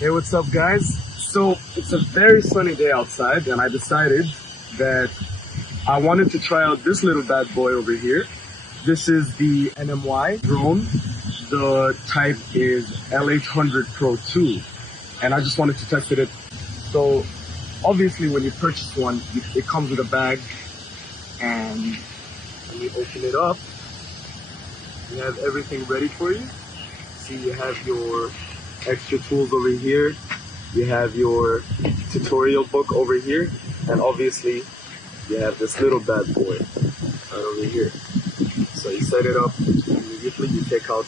Hey, what's up guys? So it's a very sunny day outside and I decided that I wanted to try out this little bad boy over here. This is the NMY drone. The type is L800 Pro 2 and I just wanted to test it. So obviously when you purchase one, it comes with a bag, and when you open it up, you have everything ready for you. See, you have your extra tools over here, you have your tutorial book over here, and obviously you have this little bad boy right over here. So you set it up immediately. You take out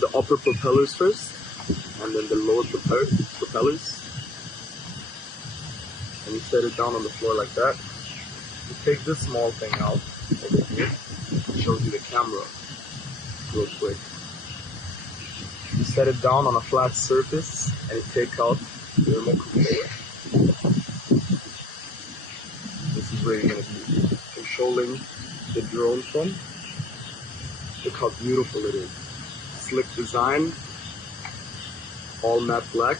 the upper propellers first, and then the lower propellers, and you set it down on the floor like that. You take this small thing out over here. It shows you the camera real quick. You set it down on a flat surface and you take out the remote controller. This is where you're going to be controlling the drone from. Look how beautiful it is. Slick design, all matte black.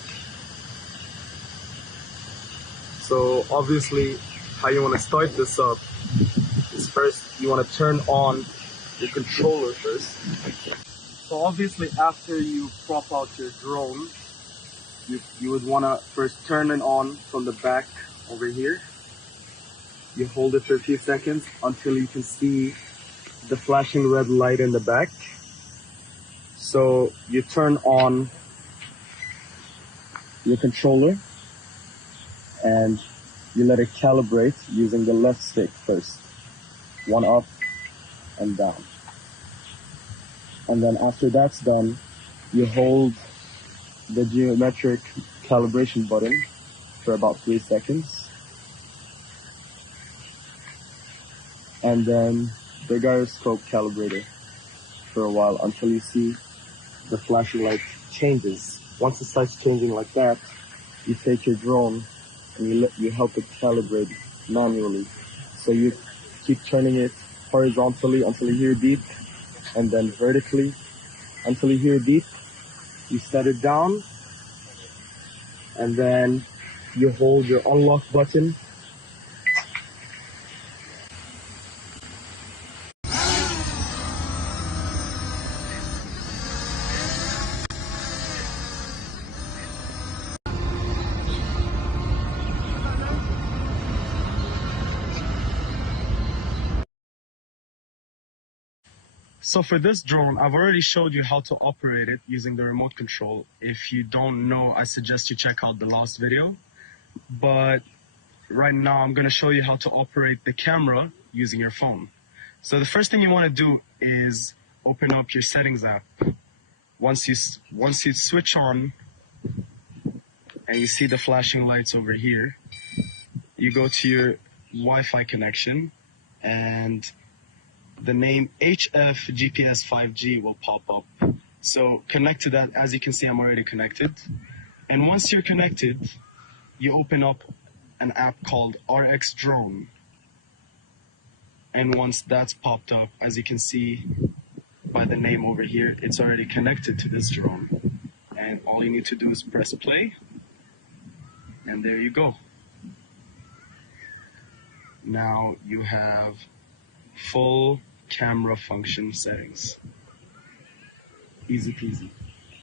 So obviously how you want to start this up is first you want to turn on your controller first. So obviously after you prop out your drone, you would want to first turn it on from the back over here. You hold it for a few seconds until you can see the flashing red light in the back. So you turn on your controller and you let it calibrate using the left stick first. One up and down. And then after that's done, you hold the geometric calibration button for about 3 seconds. And then the gyroscope calibrator for a while until you see the flashing light changes. Once it starts changing like that, you take your drone and you help it calibrate manually. So you keep turning it horizontally until you hear beep, and then vertically until you hear beep. You set it down, and then you hold your unlock button. So for this drone, I've already showed you how to operate it using the remote control. If you don't know, I suggest you check out the last video. But right now, I'm going to show you how to operate the camera using your phone. So the first thing you want to do is open up your settings app. Once you switch on and you see the flashing lights over here, you go to your Wi-Fi connection and the name HF GPS 5G will pop up. So connect to that. As you can see, I'm already connected. And once you're connected, you open up an app called RX Drone. And once that's popped up, as you can see by the name over here, it's already connected to this drone. And all you need to do is press play. And there you go. Now you have full camera function settings. Easy peasy.